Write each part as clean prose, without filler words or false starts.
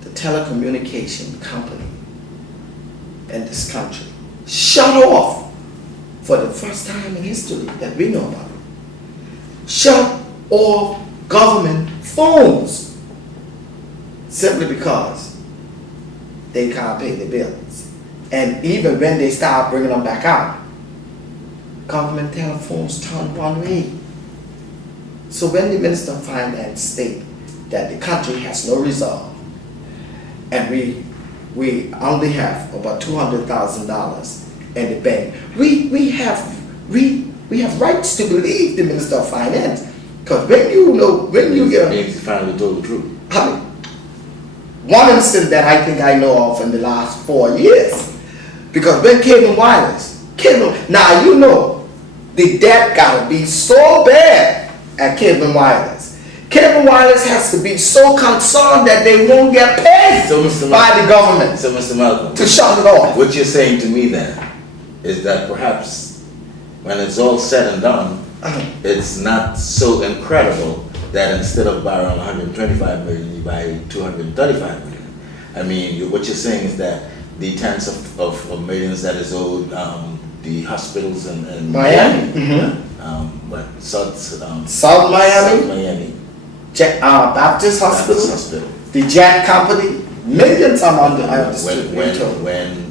the telecommunication company in this country shut off, for the first time in history that we know about, shut off government phones simply because they can't pay the bills. And even when they start bringing them back out, government telephones turn one way. So when the Minister of Finance states that the country has no resolve, and we only have about $200,000 in the bank, we have rights to believe the Minister of Finance, because when you get, he finally told the truth. I mean, one instance that I think I know of in the last 4 years, because when cable wireless, now you know the debt gotta be so bad at cable wireless. Cable wireless has to be so concerned that they won't get paid by the government. So, Mr. Malcolm, to shut it off. What you're saying to me then is that perhaps when it's all said and done, it's not so incredible that instead of borrowing 125 million, you buy 235 million. I mean, what you're saying is that the tens of millions that is owed the hospitals in Miami, South Miami, Baptist Hospital, the Jet Company, millions among the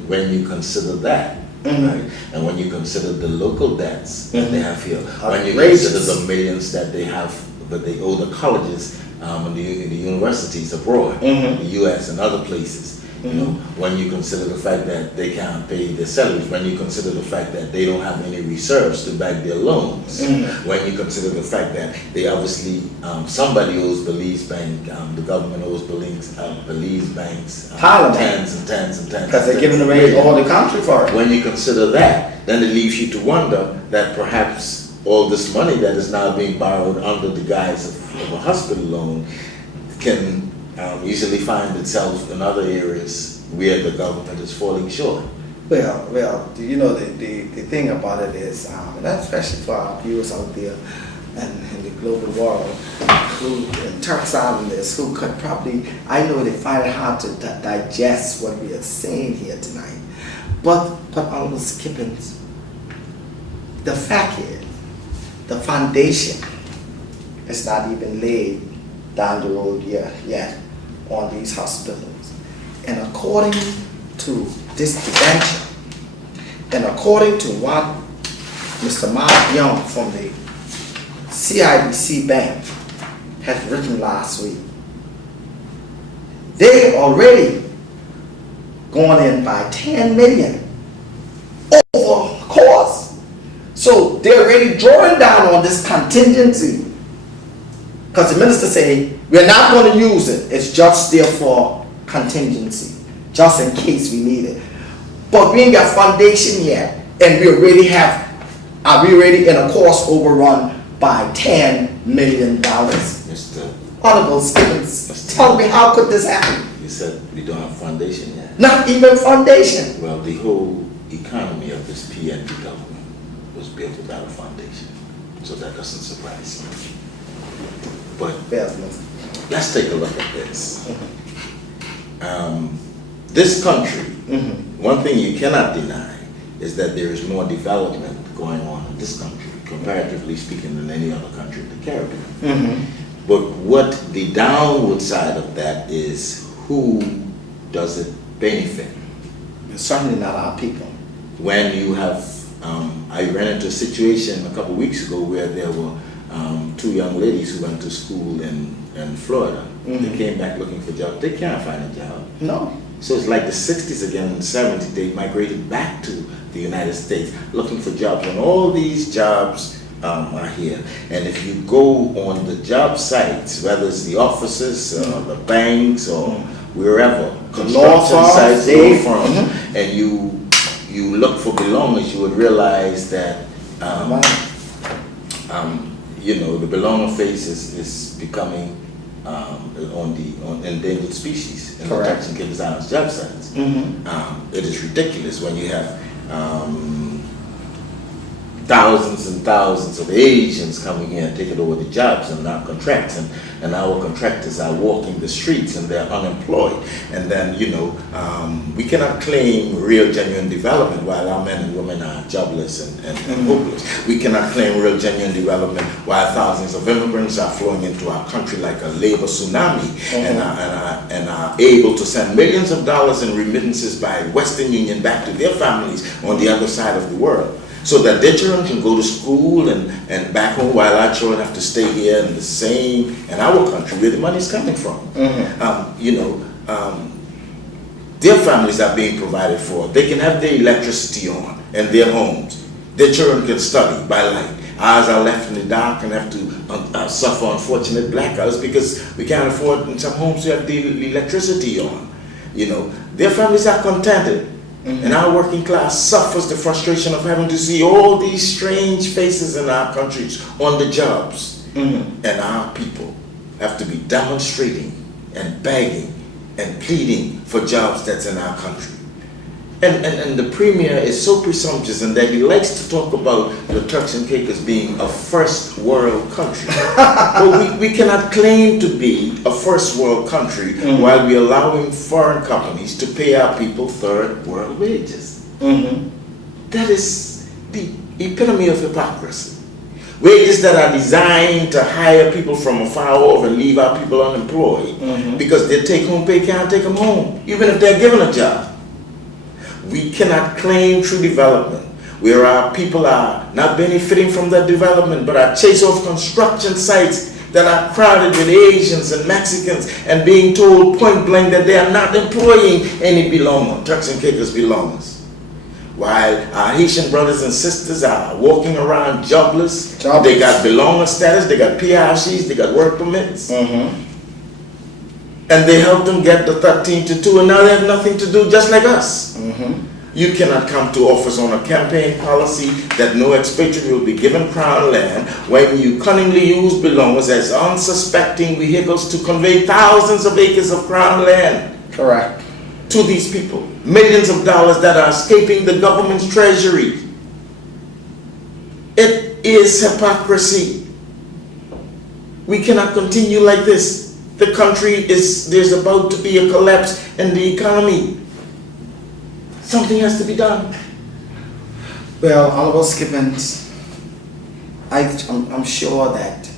when you consider that, right? And when you consider the local debts that they have here, when you consider the millions that they have, that they owe the colleges and the universities abroad, the U.S. and other places. You know, when you consider the fact that they can't pay their salaries, when you consider the fact that they don't have any reserves to back their loans, when you consider the fact that they obviously, somebody owes Belize Bank, the government owes Belize banks tens and tens and tens. Because they're giving away all the country for it. When you consider that, then it leaves you to wonder that perhaps all this money that is now being borrowed under the guise of a hospital loan can easily find itself in other areas where the government is falling short. Well, you know, the thing about it is, and that's especially for our viewers out there and in the global world, who in Turks Islanders, who could probably, I know they find it hard to digest what we are saying here tonight, but almost skipping. The fact is, the foundation is not even laid down the road yet on these hospitals. And according to this debenture, and according to what Mr. Mark Young from the CIBC Bank had written last week, they already gone in by 10 million over cost. So they're already drawing down on this contingency, because the minister say we're not going to use it. It's just there for contingency, just in case we need it. But we ain't got foundation yet, and we already in a cost overrun by $10 million. Mr. Honorable Stevens, tell me, how could this happen? You said we don't have foundation yet. Not even foundation. Well, the whole economy of this PNP government was built without a foundation, so that doesn't surprise me. But let's take a look at this. This country, one thing you cannot deny is that there is more development going on in this country, comparatively speaking, than any other country in the Caribbean. But what the downward side of that is, who does it benefit? It's certainly not our people. When you have, I ran into a situation a couple of weeks ago where there were two young ladies who went to school in Florida. They came back looking for jobs. They can't find a job. No. So it's like the 60s again, and the 70s, they migrated back to the United States looking for jobs. And all these jobs are here. And if you go on the job sites, whether it's the offices, the banks, or wherever, construction sites, law firms, and you look for belongers, you would realize that you know, the belonger face is becoming on endangered species in the Turks and Caicos Islands job sites. It is ridiculous when you have thousands and thousands of Asians coming here and taking over the jobs and our contracts, and our contractors are walking the streets and they're unemployed. And then, we cannot claim real genuine development while our men and women are jobless and hopeless. We cannot claim real genuine development while thousands of immigrants are flowing into our country like a labor tsunami, and are able to send millions of dollars in remittances by Western Union back to their families on the other side of the world, so that their children can go to school and back home, while our children have to stay here in our country where the money is coming from. Their families are being provided for. They can have their electricity on in their homes. Their children can study by light. Ours are left in the dark and have to suffer unfortunate blackouts because we can't afford in some homes to have the electricity on. Their families are contented. And our working class suffers the frustration of having to see all these strange faces in our countries on the jobs. And our people have to be demonstrating and begging and pleading for jobs that's in our country. And the premier is so presumptuous in that he likes to talk about the Turks and Caicos being a first world country. But we cannot claim to be a first world country while we're allowing foreign companies to pay our people third world wages. That is the epitome of hypocrisy. Wages that are designed to hire people from afar off and leave our people unemployed because their take-home pay can't take them home, even if they're given a job. We cannot claim true development where our people are not benefiting from that development, but are chased off construction sites that are crowded with Asians and Mexicans and being told point blank that they are not employing any Turks and Caicos belongers. While our Haitian brothers and sisters are walking around jobless. They got belonger status, they got PRCs, they got work permits. And they helped them get the 13-2, and now they have nothing to do, just like us. You cannot come to office on a campaign policy that no expatriate will be given crown land when you cunningly use belongers as unsuspecting vehicles to convey thousands of acres of crown land. Correct. To these people. Millions of dollars that are escaping the government's treasury. It is hypocrisy. We cannot continue like this. The country there's about to be a collapse in the economy. Something has to be done. Well, Honorable Skippins, I'm sure that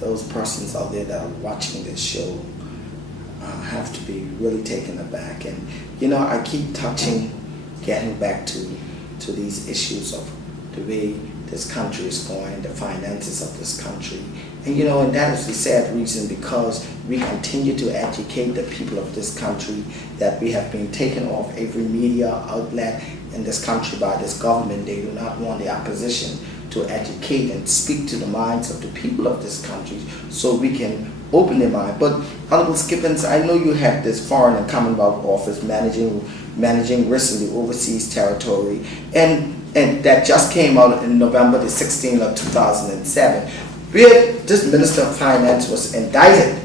those persons out there that are watching this show have to be really taken aback. And I keep getting back to these issues of the way this country is going, the finances of this country. And and that is the sad reason, because we continue to educate the people of this country that we have been taken off every media outlet in this country by this government. They do not want the opposition to educate and speak to the minds of the people of this country so we can open their mind. But Honorable Skippins, I know you have this Foreign and Commonwealth Office managing recently overseas territory, and that just came out in November the 16th of 2007. Where this Minister of Finance was indicted,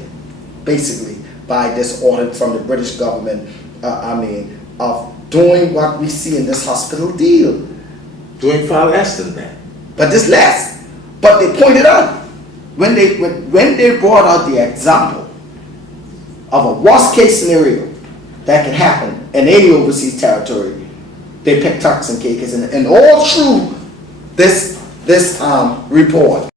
basically, by this audit from the British government, of doing what we see in this hospital deal. Doing far less than that. But this less. But they pointed out, when they brought out the example of a worst case scenario that can happen in any overseas territory, they picked Turks and Caicos, and all through this report,